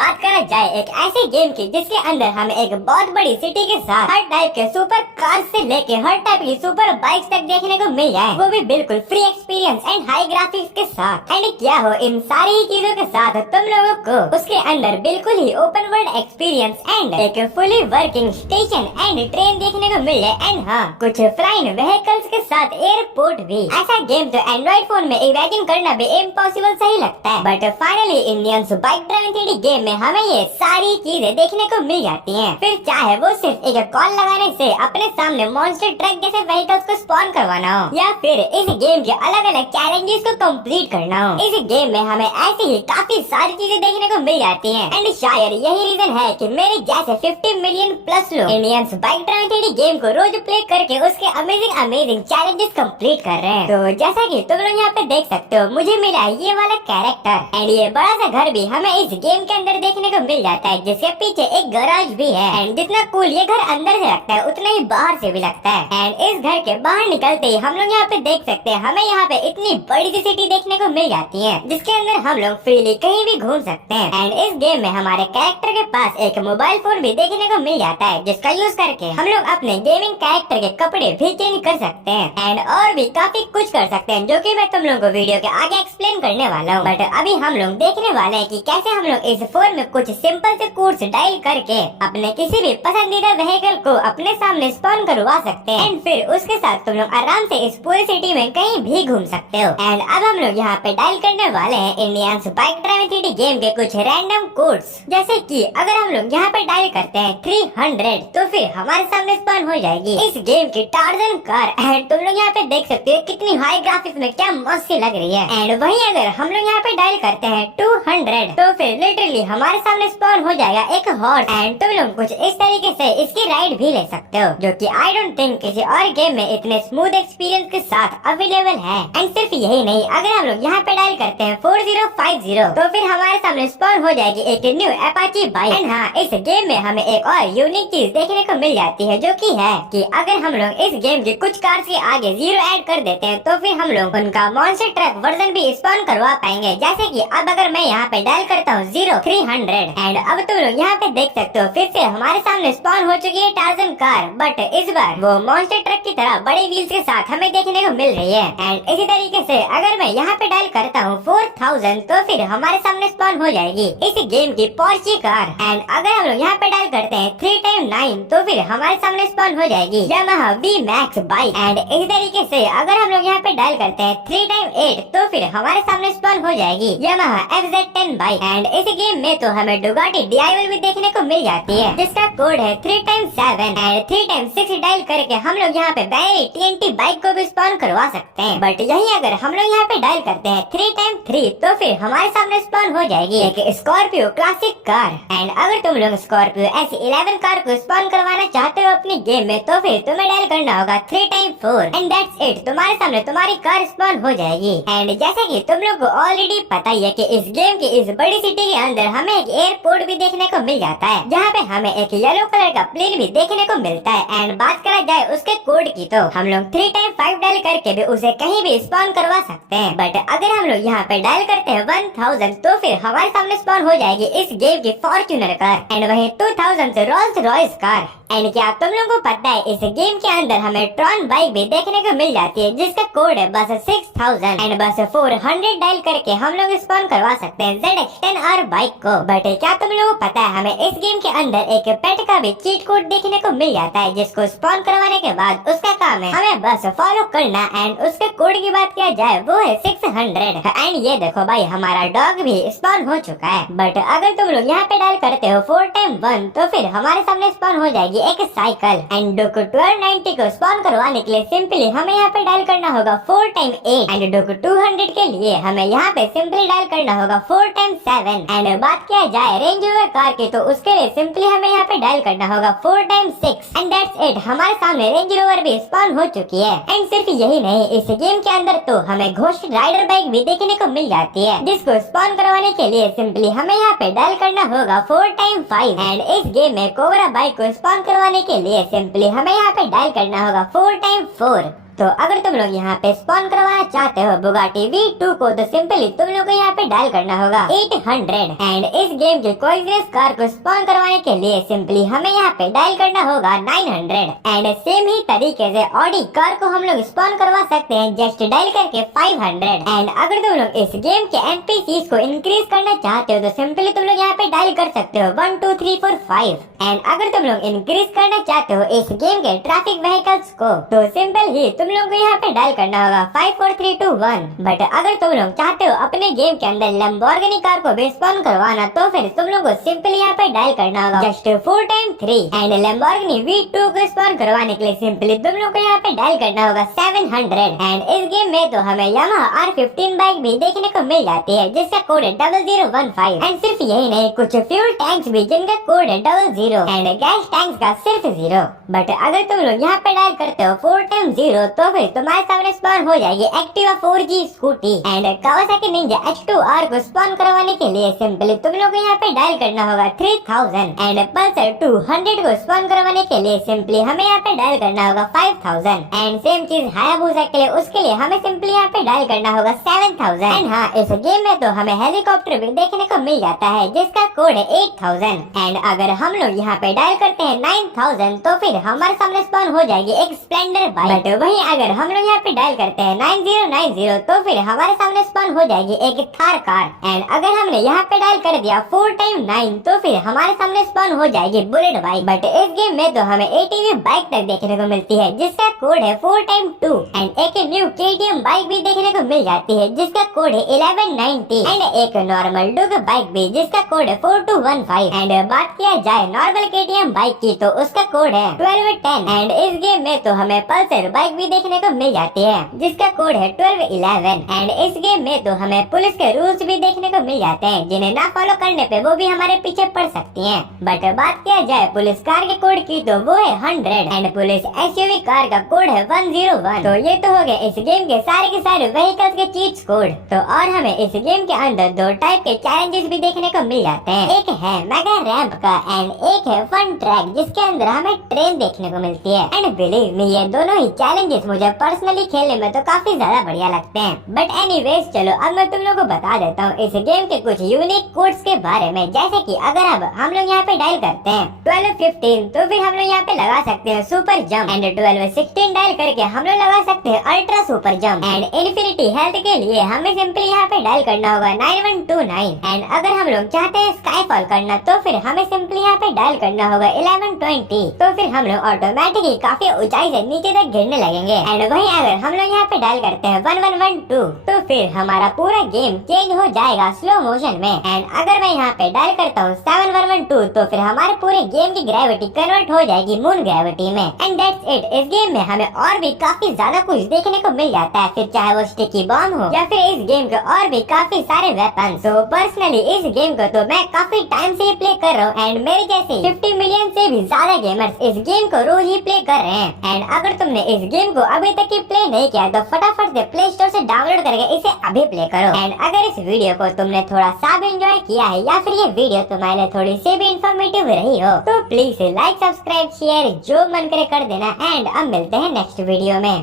बात करा जाए एक ऐसे गेम की जिसके अंदर हमें एक बहुत बड़ी सिटी के साथ हर टाइप के सुपर कार से लेके हर टाइप की सुपर बाइक्स तक देखने को मिल जाए, वो भी बिल्कुल free experience and high graphics के साथ। एंड क्या हो इन सारी ही चीजों के साथ तुम लोगों को उसके अंदर बिल्कुल ही ओपन वर्ल्ड एक्सपीरियंस एंड एक fully working station and train देखने को मिल जाए, एंड हाँ कुछ फ्लाइंग व्हीकल्स के साथ एयरपोर्ट भी। ऐसा गेम तो एंड्रॉइड फोन में इमेजिन करना भी इम्पॉसिबल सही लगता है, but finally Indians bike driving 3D game में हमें ये सारी चीजें देखने को मिल जाती हैं। फिर चाहे वो सिर्फ एक कॉल लगाने से अपने सामने मॉन्स्टर ट्रक जैसे व्हीकल्स को स्पॉन करवाना हो, या फिर इस गेम के अलग अलग चैलेंजेस को कंप्लीट करना हो, इस गेम में हमें ऐसी ही काफी सारी चीजें देखने को मिल जाती हैं। एंड शायद यही रीजन है कि मेरे जैसे 50 मिलियन प्लस लोग Indians bike driving 3D game को रोज प्ले करके उसके अमेजिंग चैलेंजेस कंप्लीट कर रहे हैं। तो जैसा कि तुम लोग यहाँ पे देख सकते हो, मुझे मिला है ये वाला कैरेक्टर एंड ये बड़ा सा घर भी हमें इस गेम के अंदर देखने को मिल जाता है, जिसके पीछे एक गैराज भी है। एंड जितना कूल ये घर अंदर से लगता है उतना ही बाहर से भी लगता है। एंड इस घर के बाहर निकलते ही हम लोग यहाँ पे देख सकते हैं, हमें यहाँ पे इतनी बड़ी सी सिटी देखने को मिल जाती है, जिसके अंदर हम लोग फ्रीली कहीं भी घूम सकते हैं। एंड इस गेम में हमारे कैरेक्टर के पास एक मोबाइल फोन भी देखने को मिल जाता है, जिसका यूज करके हम लोग अपने गेमिंग कैरेक्टर के कपड़े भी चेंज कर सकते हैं एंड और भी काफी कुछ कर सकते हैं, जो कि मैं तुम लोगों को वीडियो के आगे एक्सप्लेन करने वाला हूँ। बट अभी हम लोग देखने वाले हैं कि कैसे हम लोग इस फोन में कुछ सिंपल से कोड्स डायल करके अपने किसी भी पसंदीदा व्हीकल को अपने सामने स्पॉन करवा सकते हैं, एंड फिर उसके साथ तुम लोग आराम से इस पूरी सिटी में कहीं भी घूम सकते हो। एंड अब हम लोग यहाँ पे डायल करने वाले हैं Indians bike driving 3D game के कुछ रैंडम कोड्स, जैसे कि अगर हम लोग यहाँ पे डायल करते हैं 300 तो फिर हमारे सामने स्पॉन हो जाएगी इस गेम की टार्जन कार। एंड तुम लोग यहाँ पे देख सकते हो कितनी हाई ग्राफिक्स में क्या मस्त सी लग रही है। एंड वहीं अगर हम लोग यहाँ पे डायल करते हैं 200 तो फिर लिटरली हमारे सामने स्पॉन हो जाएगा एक हॉर्स। एंड तुम लोग कुछ इस तरीके से इसकी राइड भी ले सकते हो, जो कि आई डोंट थिंक किसी और गेम में इतने स्मूथ एक्सपीरियंस के साथ अवेलेबल है। एंड सिर्फ यही नहीं, अगर हम लोग यहाँ पे डायल करते हैं 4050 तो फिर हमारे सामने स्पॉन हो जाएगी एक न्यू अपाची बाइक। एंड हाँ, इस गेम में हमें एक और यूनिक चीज देखने को मिल जाती है, जो कि है कि अगर हम लोग इस गेम के कुछ कार्स के आगे 0 ऐड कर देते हैं तो फिर हम लोग उनका मॉन्स्टर ट्रक वर्जन भी स्पॉन करवा पाएंगे। जैसे कि अब अगर मैं यहाँ पे डायल करता हूँ 0300 एंड अब तुम लोग यहाँ पे देख सकते हो फिर से हमारे सामने स्पॉन हो चुकी है टार्जन कार, बट इस बार वो मॉन्स्टर ट्रक की तरह बड़े व्हील्स के साथ हमें देखने को मिल रही है। एंड इसी तरीके से अगर मैं यहाँ पे डायल करता हूँ 4000 तो फिर हमारे सामने स्पॉन हो जाएगी इस गेम की पोर्चे कार। एंड अगर हम लोग यहाँ पे डायल करते हैं 3x9 तो फिर हमारे सामने स्पॉन हो जाएगी यामाहा V-Max बाइक। एंड इसी तरीके से अगर हम लोग यहाँ पे डायल करते हैं 3x8 तो फिर हमारे सामने स्पॉन हो जाएगी यामाहा FZ10 बाइक। एंड इस गेम में तो हमें डुगाटी DIY भी देखने को मिल जाती है, जिसका कोड है 3x7 एंड 3x6 डायल करके हम लोग यहाँ पे बैरी TNT बाइक को भी स्पॉन करवा सकते हैं। बट यही अगर हम लोग यहाँ पे डायल करते हैं 3x3 तो फिर हमारे सामने स्पॉन हो जाएगी एक स्कॉर्पियो क्लासिक कार। एंड अगर तुम लोग स्कॉर्पियो S11 कार को स्पॉन करवाना चाहते हो अपनी गेम में तो फिर तुम्हें डायल करना होगा 3x4 एंड दैट्स इट, तुम्हारे सामने तुम्हारी कार स्पॉन हो जाएगी। एंड जैसा कि तुम लोग को ऑलरेडी पता ही है कि इस गेम की इस बड़ी सिटी के अंदर हमें एक एयरपोर्ट भी देखने को मिल जाता है, जहाँ पे हमें एक येलो कलर का प्लेन भी देखने को मिलता है। एंड बात करा जाए उसके कोड की तो हम लोग 3x5 डायल करके भी उसे कहीं भी स्पॉन करवा सकते हैं, बट अगर हम लोग यहाँ पे डायल करते हैं 1000 तो फिर हमारे सामने स्पॉन हो जाएगी इस गेम की फॉर्च्यूनर कार एंड वही 2000 से रोल्स रॉयस कार। एंड क्या तुम लोगों को पता है इस गेम के अंदर हमें ट्रॉन बाइक भी देखने को मिल जाती है, जिसका कोड है बस 6000 एंड बस 400 डायल करके हम लोग स्पॉन करवा सकते हैं ZX10R बाइक को। बट क्या तुम लोगों को पता है हमें इस गेम के अंदर एक पेट का भी चीट कोड देखने को मिल जाता है, जिसको स्पॉन करवाने के बाद उसका काम है हमें बस फॉलो करना। एंड उसके कोड की बात किया जाए वो है 600 एंड ये देखो भाई हमारा डॉग भी स्पॉन हो चुका है। बट अगर तुम लोग यहाँ पे डायल करते हो 4x1 तो फिर हमारे सामने स्पॉन हो जाएगी एक साइकिल। एंड डोकू 1290 को स्पॉन करवाने के लिए सिंपली हमें यहाँ पे डायल करना होगा 4x8 एंड डोकू 200 के लिए हमें यहाँ पे सिंपली डायल करना होगा 4x7। एंड बात किया जाए रेंज रोवर कार की तो उसके लिए सिंपली हमें यहाँ पे डायल करना होगा 4x6 एंड दैट्स इट, हमारे सामने रेंज रोवर भी स्पॉन हो चुकी है। एंड सिर्फ यही नहीं, इस गेम के अंदर तो हमें घोस्ट राइडर बाइक भी देखने को मिल जाती है, जिसको स्पॉन करवाने के लिए सिंपली हमें यहाँ पे डायल करना होगा 4x5 एंड इस गेम में कोबरा बाइक को स्पॉन करवाने के लिए सिंपली हमें यहाँ पे डायल करना होगा 4x4। तो अगर तुम लोग यहाँ पे स्पॉन करवाना चाहते हो बुगाटी V2 को, तो सिंपली तुम लोग को यहाँ पे डायल करना होगा 800 एंड इस गेम के कोई कार को स्पॉन करवाने के लिए सिंपली हमें यहाँ पे डायल करना होगा 900 एंड सेम ही तरीके से ऑडी कार को हम लोग स्पॉन करवा सकते हैं जस्ट डायल करके 500 एंड अगर तुम लोग इस गेम के NPCs को इंक्रीज करना चाहते हो तो सिंपली तुम लोग यहाँ पे डायल कर सकते हो 1 2 3 4 5 एंड अगर तुम लोग इंक्रीज करना चाहते हो इस गेम के ट्रैफिक व्हीकल्स को तो सिंपल ही तुम लोग को यहाँ पे डायल करना होगा 5 4 3 2 1 बट अगर तुम लोग चाहते हो अपने गेम के अंदर लैम्बोर्गिनी कार को भी स्पॉन करवाना तो फिर तुम लोग को सिंपली यहाँ पे डायल करना होगा just 4 time 3 and Lamborghini V2 को स्पॉन करवाने के लिए सिंपली तुम लोग को यहाँ पे डायल करना होगा 700 एंड इस गेम में तो हमें यामाहा R15 बाइक भी देखने को मिल जाती है जिसका कोड है 0015 एंड सिर्फ यही नहीं कुछ फ्यूल टैंक्स भी जिनका कोड है 00 एंड गैस टैंक्स का सिर्फ 0 बट अगर तुम लोग यहाँ पे डायल करते हो 4 टाइम 0 तो फिर तुम्हारे सामने स्पॉन हो जाएगी Activa 4G scooty and Kawasaki Ninja H2R को स्पॉन करवाने के लिए सिंपली तुम लोग को यहाँ पे डायल करना होगा 3000 एंड पल्सर 200 को स्पॉन करवाने के लिए सिंपली हमें यहाँ पे डायल करना होगा 5000 एंड सेम चीज हायाबुसा के लिए उसके लिए हमें सिंपली यहाँ पे डायल करना होगा 7000 एंड हाँ इस गेम में तो हमें हेलीकॉप्टर भी देखने को मिल जाता है जिसका कोड है 8000 एंड अगर हम लोग यहाँ पे डायल करते हैं 9000 तो फिर हमारे सामने स्पॉन हो जाएगी एक स्प्लेंडर बाइक बट वहीं अगर हम लोग यहाँ पे डायल करते हैं 9090 तो फिर हमारे सामने स्पॉन हो जाएगी एक थार कार एंड अगर हमने यहाँ पे डायल कर दिया 4 टाइम 9 तो फिर हमारे सामने स्पॉन हो जाएगी बुलेट बाइक बट इस गेम में तो हमें ATV बाइक तक देखने को मिलती है जिसका कोड है 4 टाइम 2 एंड एक न्यू KTM बाइक भी देखने को मिल जाती है जिसका कोड है 1190 एंड एक नॉर्मल डुग बाइक भी जिसका कोड है 4215 एंड बात किया जाए नॉर्मल KTM बाइक की तो उसका कोड है 1210 एंड इस गेम में तो हमें पल्सर बाइक भी देखने को मिल जाती है जिसका कोड है 1211 एंड इस गेम में तो हमें पुलिस के रूल्स भी देखने को मिल जाते हैं जिन्हें ना फॉलो करने पे वो भी हमारे पीछे पड़ सकती हैं बट बात किया जाए पुलिस कार के कोड की तो वो है 100 एंड पुलिस SUV कार का कोड है 101 तो ये तो हो गए इस गेम के सारे व्हीकल्स के चीट्स कोड तो और हमें इस गेम के अंदर 2 टाइप के चैलेंजेस भी देखने को मिल जाते हैं एक है मेगा रैंप का एंड एक है फन ट्रैक जिसके अंदर हमें ट्रेन देखने को मिलती है एंड बिलीव मी ये दोनों ही चैलेंजेस मुझे पर्सनली खेलने में तो काफी ज्यादा बढ़िया लगते हैं बट एनीवेज चलो अब मैं तुम लोगों को बता देता हूँ इस गेम के कुछ यूनिक कोड्स के बारे में जैसे कि अगर अब हम लोग यहाँ पे डायल करते हैं 1215 तो फिर हम लोग यहाँ पे लगा सकते हैं सुपर जंप एंड 1216 डायल करके हम लोग लगा सकते हैं ultra super jump and infinity health के लिए हमें सिंपली यहाँ पे डायल करना होगा 9129 एंड अगर हम लोग चाहते हैं स्काई फॉल करना तो फिर हमें सिंपली यहाँ पे डायल करना होगा 1120 तो फिर हम लोग ऑटोमेटिकली काफी ऊंचाई से नीचे तक गिरने लगेंगे एंड वहीं अगर हम लोग यहाँ पे डायल करते हैं 1112 तो फिर हमारा पूरा गेम चेंज हो जाएगा स्लो मोशन में एंड अगर मैं यहाँ पे डायल करता हूँ 7112 तो फिर हमारे पूरे गेम की ग्रेविटी कन्वर्ट हो जाएगी मून ग्रेविटी में एंड दैट्स इट इस गेम में हमें और भी काफी ज्यादा कुछ देखने को मिल जाता है फिर चाहे वो स्टिकी बॉम्ब हो या फिर इस गेम के और भी काफी सारे वेपन तो पर्सनली इस गेम को तो मैं काफी टाइम से प्ले कर रहा हूँ एंड मेरे जैसे 50 मिलियन से भी ज्यादा गेमर्स इस गेम को रोज ही प्ले कर रहे हैं एंड अगर तुमने इस गेम को अभी तक ही प्ले नहीं किया तो फटाफट से प्ले स्टोर से डाउनलोड करके इसे अभी प्ले करो एंड अगर इस वीडियो को तुमने थोड़ा सा भी एंजॉय किया है या फिर ये वीडियो तुम्हारे लिए थोड़ी सी भी इंफॉर्मेटिव रही हो तो प्लीज लाइक सब्सक्राइब शेयर जो मन करे कर देना एंड अब मिलते हैं नेक्स्ट वीडियो में।